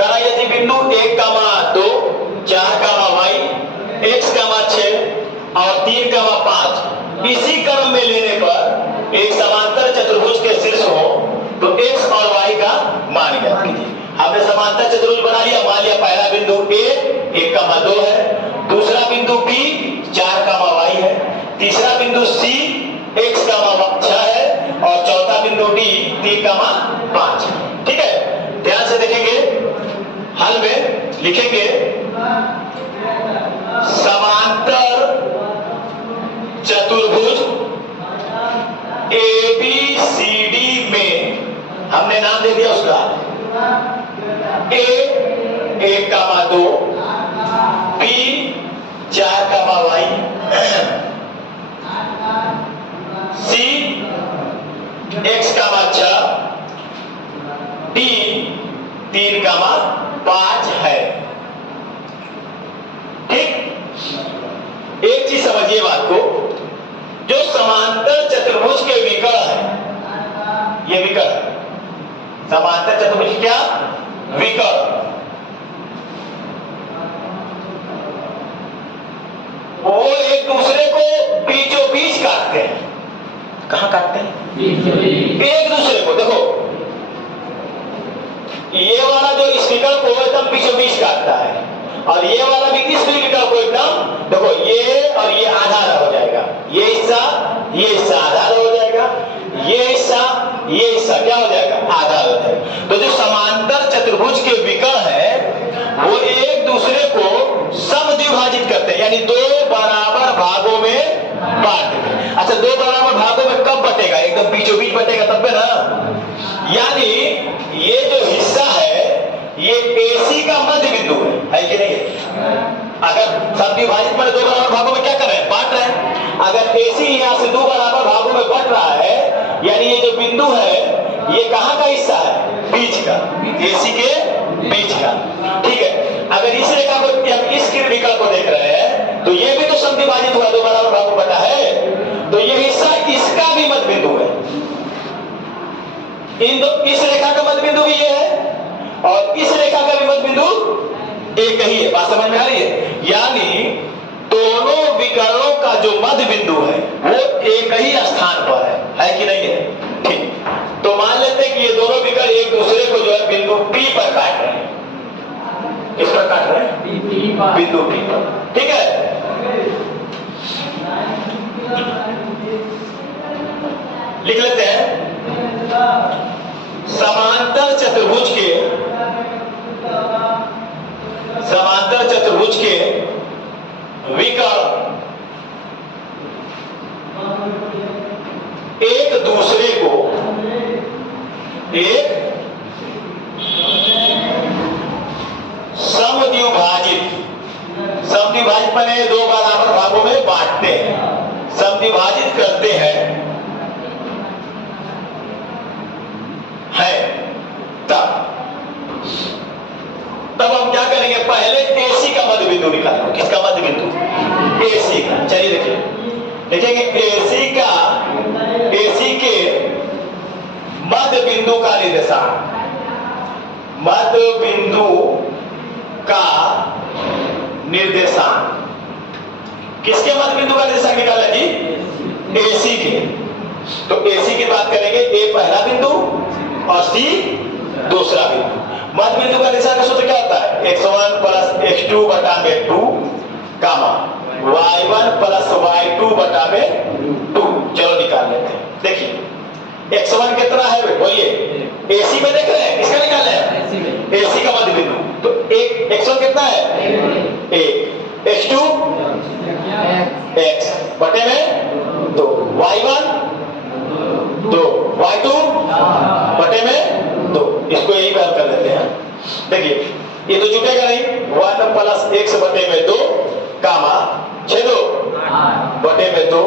करा यदि बिंदु 1,2 4,y x, 6 और 3,5 इसी क्रम में लेने पर एक समांतर चतुर्भुज के शीर्ष हो तो x और y का मान ज्ञात कीजिए। हमने समांतर चतुर्भुज बना लिया। मान लिया पहला बिंदु A 1,2 है, दूसरा बिंदु B 4,y है, तीसरा बिंदु C x, 6 है और चौथा बिंदु D 3,5 है। ठीक है, ध्यान से देखेंगे। हल में लिखेंगे समांतर चतुर्भुज ABCD में हमने नाम दे दिया उसका A 1,2 B 4,y C x, 6 D 3,5 है। ठीक, एक चीज समझिए बात को, जो समांतर चतुर्भुज के विकर्ण है, ये विकर्ण समांतर चतुर्भुज क्या विकर्ण, वो एक दूसरे को बीचों बीच काटते हैं। कहां काटते हैं? एक दूसरे को। देखो ये वाला जो इस विकर्ण को एकदम बीचों बीच काटता है और ये वाला भी इस विकर्ण को एकदम, देखो ये और ये आधा आधा हो जाएगा, ये हिस्सा आधा आधा हो जाएगा, ये हिस्सा क्या हो जाएगा? आधा हो जाएगा। तो जो समांतर चतुर्भुज के विकर्ण है वो एक दूसरे को समद्विभाजित करते हैं, यानी दो बराबर भागों में बांट देते हैं। अच्छा, दो बराबर भागों में कब बटेगा? एकदम बीचों बीच बटेगा तब ना। यानी ये जो हिस्सा है ये AC का मध्य बिंदु है कि नहीं? अगर समद्विभाजित पर दो बराबर भागों में क्या कर रहे हैं? बांट रहे हैं। अगर AC यहां से दो बराबर भागों में बट रहा है, यानी ये जो बिंदु है ये कहां का हिस्सा है? बीच का, AC के बीच का। ठीक है, अगर इस रेखा को, इस रेखा को देख रहे हैं तो ये भी तो समद्विभाजित हुआ, दो बराबर भागों में बटा है, तो ये हिस्सा इसका भी मध्य बिंदु है। इस रेखा का मध्य बिंदु भी ये है और इस रेखा का भी मध्य बिंदु एक ही है। बात समझ में आ रही है? यानी दोनों विकर्णों का जो मध्य बिंदु है वो एक ही स्थान पर है कि नहीं है? ठीक, तो मान लेते हैं कि ये दोनों विकर्ण एक दूसरे को जो है बिंदु P पर काट रहे हैं। किस पर काट रहे हैं? बिंदु P पर। ठीक है, लिख लेते हैं समांतर चतुर्भुज के विकर्ण एक दूसरे को एक समद्विभाजित बने दो बराबर भागों में बांटते हैं, समद्विभाजित करते हैं तब हम क्या करेंगे? पहले AC का मध्य बिंदु निकालेंगे। किसका मध्य बिंदु? AC का। चलिए देखिए, देखेंगे AC के मध्य बिंदु का निर्देशांक, मध्य बिंदु का निर्देशांक, किसके मध्य बिंदु का निर्देशांक निकाला जी? AC के। तो AC की बात करेंगे, A पहला बिंदु और C दूसरा बिंदु। मध्य बिंदु का निर्देशांक का सूत्र क्या होता है? x1 प्लस x2 बटा में 2 कामा y1 प्लस y2 बटा में 2। चलो निकाल लेते हैं। देखिए x1 कितना है? बोलिए, AC में देख रहे हैं, किसका निकाले हैं? AC का मध्य बिंदु। तो x1 कितना है? 1, x2 x बटे में 2, y1 2, y2 बटे में 2। इसको यही बात कर लेते हैं। देखिए ये तो जुटेगा नहीं, 1 प्लस x बटे में 2 कामा 6 2 बटे में 2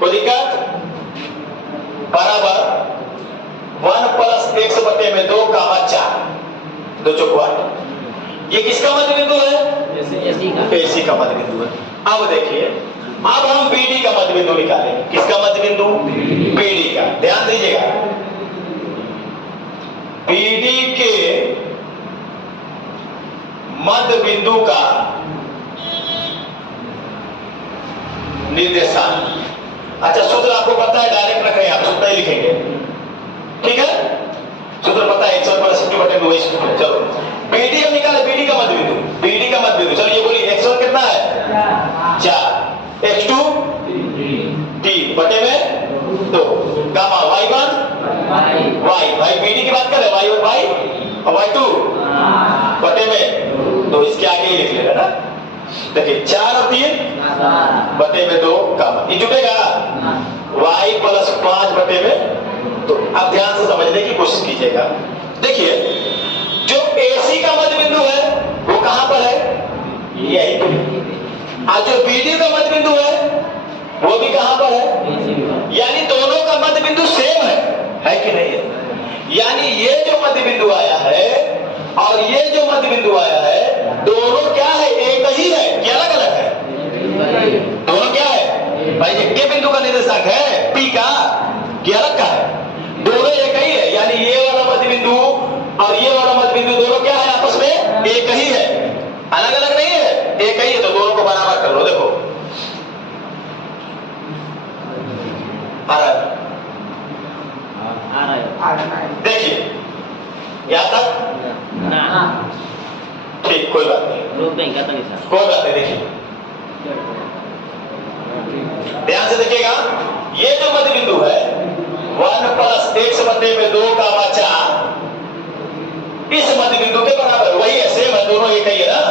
कोई दिक्कत? बराबर 1 प्लस x बटे में 2 कामा 4, 2 चौक 8। ये किसका मध्य बिंदु है? AC का मध्य बिंदु है। अब देखिए, अब हम BD का मध्य बिंदु निकालेंगे। किसका मध्य बिंदु? BD का। ध्यान दीजिएगा, BD के मध्य बिंदु का निर्देशांक। अच्छा सूत्र आपको पता है, डायरेक्ट रखें, आप सूत्र ही लिखेंगे, ठीक है। सूत्र पता है, x1 + x2 बटे 2 चलो BD का निकाले, BD का मध्य बिंदु, BD का मध्य बिंदु। चलिए बोलिए x1 कितना है 4, x2 3 बटे में 2, गामा y1 y, भाई BD की बात करें, y1 y और y2 बटे में 2, इसके आगे ही लिख लेना ना। देखिए 4 और 3 बटे में 2 गामा, ये जुटेगा y + 5 बटे में। तो अब ध्यान से समझने की कोशिश कीजिएगा। देखिए जो AC का मध्य बिंदु है वो कहां पर है, यही पे। और जो BD का मध्य बिंदु है वो भी कहां पर है, यानी दोनों का मध्य बिंदु सेम है कि नहीं है। यानी ये जो मध्य बिंदु आया है और ये जो मध्य बिंदु आया है, दोनों क्या है, एक ही है कि अलग अलग है, दोनों क्या है भाई, एक के बिंदु का निर्देशांक है P का कि अलग का है, दोनों एक ही है। यानी ये वाला मध्य बिंदु और ये वाला मध्य बिंदु दोनों क्या है, आपस में एक ही है, अलग अलग नहीं है, एक ही है। तो दोनों को बराबर कर लो, देखो आ रहा है, देखिए यहां तक ठीक, कोई बात नहीं, कोई बात नहीं। देखिए ध्यान से देखिएगा, ये जो मध्य बिंदु है 1 + x बटे में 2 गामा 4 इस मध्य बिंदु के बराबर, वही है, सेम है, दोनों एक ही है ना।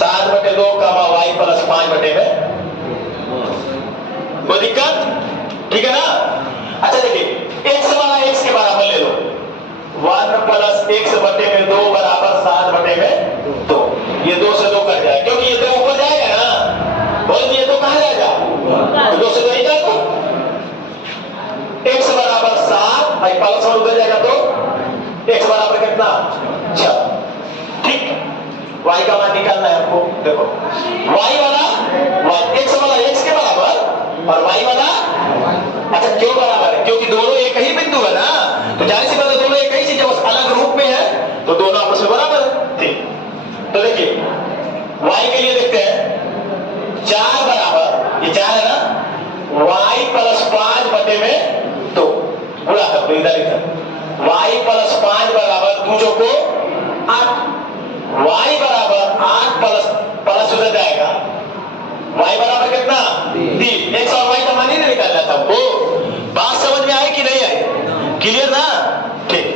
7 बटे 2 गामा y + 5 बटे में, कोई दिक्कत, ठीक है ना। अच्छा देखिए x वाला x के बराबर ले लो, 1 + x बटे में 2 बराबर 7 बटे में 2, ये 2 से 2 कट जाए, क्योंकि ये 2 ऊपर जाएगा ना, बोल ये 2 कहां जाएगा, तो 2 से 2 ही जाएगा, x बराबर 7, भाई प्लस 1 उधर जाएगा तो x बराबर कितना 6, ठीक। y का मान निकालना है आपको, देखो y वाला x वाला x के बराबर और y वाला, अच्छा क्यों बराबर है, क्योंकि दोनों एक ही बिंदु है ना, तो जाहिर सी बात है दोनों एक ही चीज है, बस अलग रूप में है, तो दोनों आपस में बराबर है, ठीक। तो देखिए y के लिए देखते हैं 4 बराबर, ये 4 है ना, y + 5 बटे में 2 गुणा कर दो, इधर y + 5 बराबर 2 चौको 8, y बराबर 8 प्लस उधर जाएगा, y बराबर कितना 3, x और y का मान ही नहीं निकालना था हमको। बात समझ में आई कि नहीं आई, क्लियर ना, ठीक।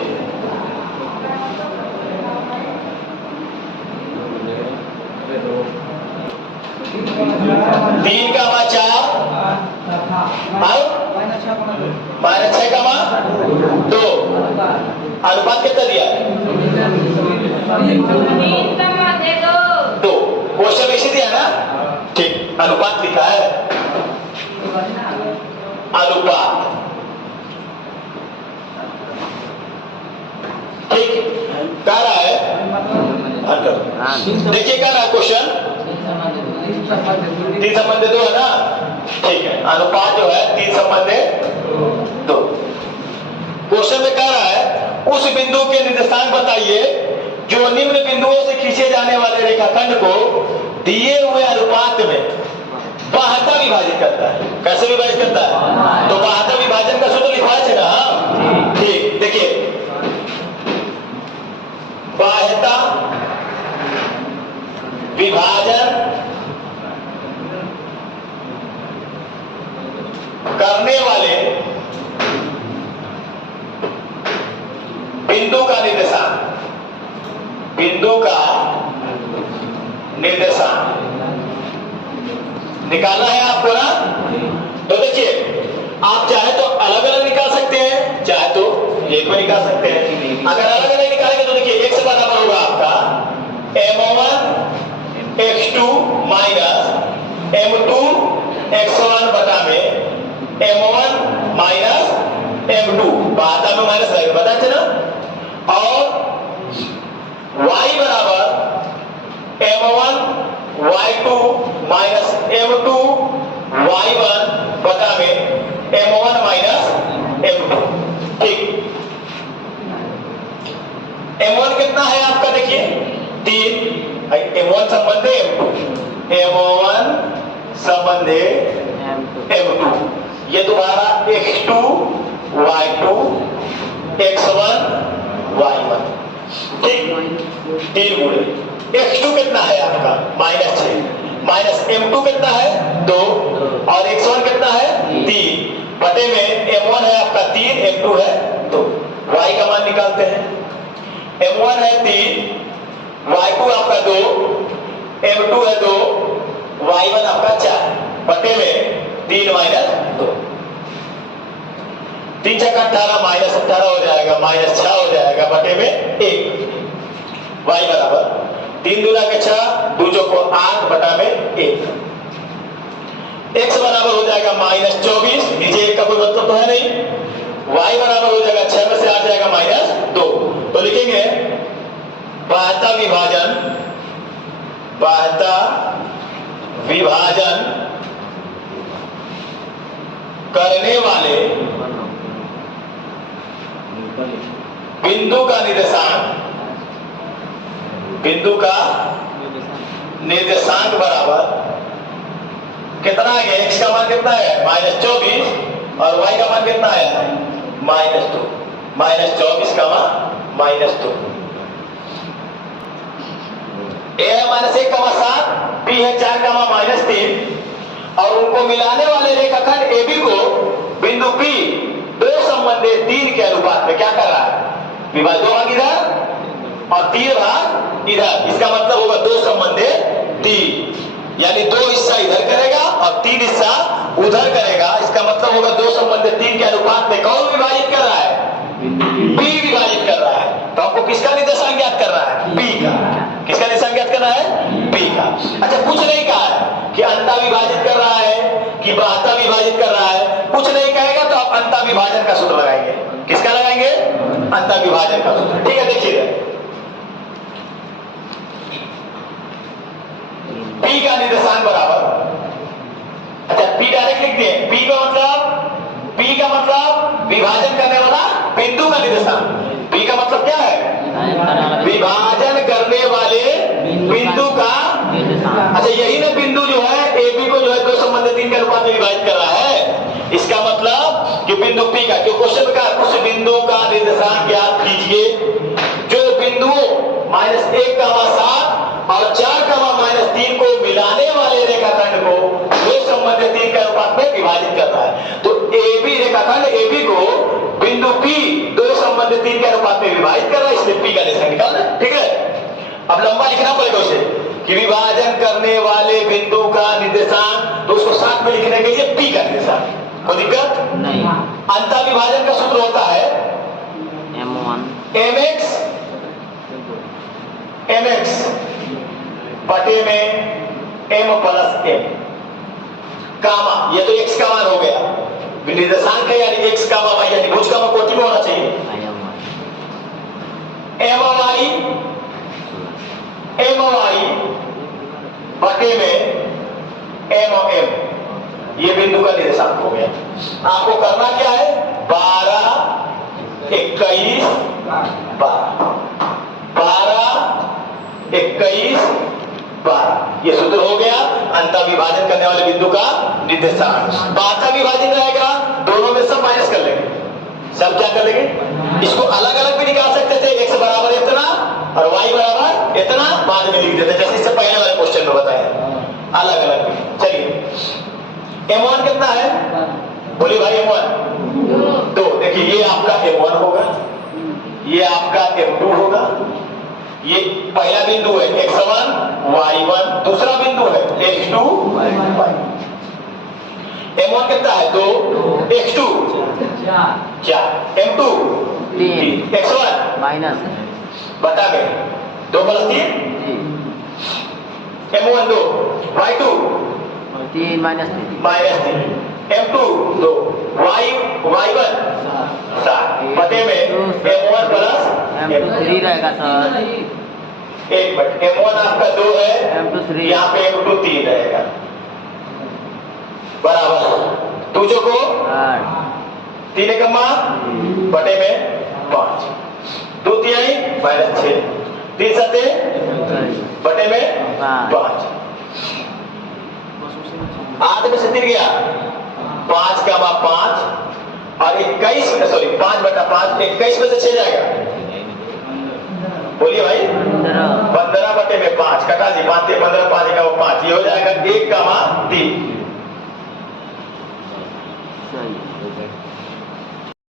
तीन का मान 4 -6 का मान 2, अनुपात कितना दिया, 2, क्वेश्चन इसी दिया ना, ठीक। अनुपात लिखा है, अनुपात, ठीक। कह रहा है, देखिए कह रहा है क्वेश्चन 3 संबंध 2 है ना, ठीक है। अनुपात जो है 3 संबंध 2। क्वेश्चन में कह रहा है उस बिंदु के निर्देशांक बताइए जो निम्न बिंदुओं से खींचे जाने वाले रेखाखंड को दिए हुए अनुपात में बाह्यता विभाजित करता है। कैसे विभाजित करता है, तो बाह्यता विभाजन का सूत्र लिखा है ना, ठीक। देखिए बाह्यता विभाजन करने वाले बिंदु का निर्देशांक, बिंदु का निर्देशांक निकालना है आपको ना। तो देखिए आप चाहे तो अलग अलग निकाल सकते हैं, चाहे तो एक में निकाल सकते हैं। अगर अलग अलग निकालेंगे तो देखिए x बराबर होगा आपका m1 x2 minus m2 x1 बटा में m1 माइनस m2, बाहर में माइनस लगेगा, पता है ना। और y बराबर m1 y2 minus m2 y1 बटा में m1 माइनस m2, ठीक। m1 कितना है आपका, देखिए 3, M1 संबंधे M1 संबंधे M2, ये तुम्हारा X2 Y2 X1 Y1, ठीक, 3 गुणे X2 कितना है आपका -6, माइनस M2 कितना है 2 और X1 कितना है 3, बटे में M1 है आपका 3, M2 है 2, Y का मान निकालते हैं। M1 है 3, Y2 आपका 2, M2 है 2, Y1 आपका 4, बटे में 3 - 2, 3 × 18 -18 हो जाएगा, -6 हो जाएगा, बटे में 1, Y बराबर 3 दूना के 6, 2 चौको 8, बटा में 1, X बराबर हो जाएगा -24, नीचे 1 का कोई मतलब तो है नहीं, Y बराबर हो जाएगा 6 में से 8 जाएगा -2, तो लिखेंगे बाह्यता विभाजन करने वाले बिंदु का निर्देशांक बराबर कितना है? X का मान कितना है -24 और Y का मान कितना है -2, -24 का मान -2, A है -1,7, B है 4,-3, और उनको मिलाने वाले रेखाखंड AB को बिंदु P 2 संबंधे 3 के अनुपात में क्या कर रहा है? विभाजन 2 भाग इधर और 3 भाग इधर, इसका मतलब होगा 2 संबंधे 3, यानी 2 हिस्सा इधर करेगा और 3 हिस्सा उधर करेगा, इसका मतलब होगा 2 संबंधे 3 के अनुपात में कौन विभाजित कर रहा है? B विभाजित कर रहा है। तो आपको किसका निर्देशांक ज्ञात कर रहा है? B का। किसका निर्देशांक ज्ञात कर रहा है? B का। अच्छा, कुछ नहीं कहा है कि अंता विभाजित कर रहा है कि बाह्यता विभाजित कर रहा है, कुछ नहीं कहेगा तो आप अंता विभाजन का सूत्र लगाएंगे। किसका लगाएंगे? अंता विभाजन का सूत्र। ठीक है, देखिए P का निर्देशांक बराबर, अच्छा P डायरेक्ट लिख दिए, P का मतलब विभाजन करने वाला बिंदु का निर्देशांक। P का मतलब क्या है? विभाजन करने वाले बिंदु का। अच्छा, यही ना बिंदु जो है AB को जो है 2 संबंधे 3 के अनुपात में विभाजित कर रहा है, इसका मतलब कि बिंदु P का जो क्वेश्चन का उस बिंदु का निर्देशांक ज्ञात कीजिए जो बिंदुओं -1,7 और 4,-3 को मिलाने वाले रेखाखंड को 2 संबंधे 3 के अनुपात में विभाजित करता है। तो AB रेखाखंड AB को बिंदु P 2 संबंधे 3 के अनुपात में विभाजित कर रहा है, इसलिए P का निर्देशांक निकालना है। ठीक है, अब लंबा लिखना पड़ेगा उसे कि विभाजन करने वाले बिंदु का निर्देशांक, तो उसको साथ में लिखने के लिए P का निर्देशांक। कोई दिक्कत नहीं। अंतर विभाजन का सूत्र होता है mx बटे में m + m कामा, ये तो x का मान हो गया, निर्देशांक है यानी x कामा y, यानी भुज कामा कोटि में होना चाहिए। my बटे में m, ये बिंदु का निर्देशांक हो गया। आपको करना क्या है? 12, 21, 12 ये सूत्र हो गया अंतर विभाजन करने वाले बिंदु का निर्देशांक। बाह्यता विभाजन रहेगा, दोनों में सब माइनस कर लेंगे, सब क्या कर लेंगे? इसको अलग अलग भी निकाल सकते थे, x बराबर इतना और y बराबर इतना, बाद में लिख देते जैसे इससे पहले वाले क्वेश्चन में बताया, अलग अलग भी। चलिए M1 कितना है? बोलिए भाई M1 2। देखिए ये आपका M1 होगा, ये आपका M2 होगा, ये पहला बिंदु है x1 y1, दूसरा बिंदु है x2 y2। M1 कितना है? 2, x2 4, M2 3, x1 माइनस बता गए 2 + 3 M1 2, y2 3 -3, M2 2, y1 7, बटे में M1 + M3 रहेगा सर। एक मिनट, M1 आपका 2 है, M2 3, यहाँ पे M2 3 रहेगा, बराबर 2 को 3 कमा बटे में 5, 2 तिहाई -6, 3 7 बटे में 5। 8 में से 3 गया 5 का 5 और 21 सॉरी 5/5 21 में से 6 जाएगा। बोलिए भाई 15 बटे में 5 कटा जी 5 15 5 का 5 ये हो जाएगा 1 का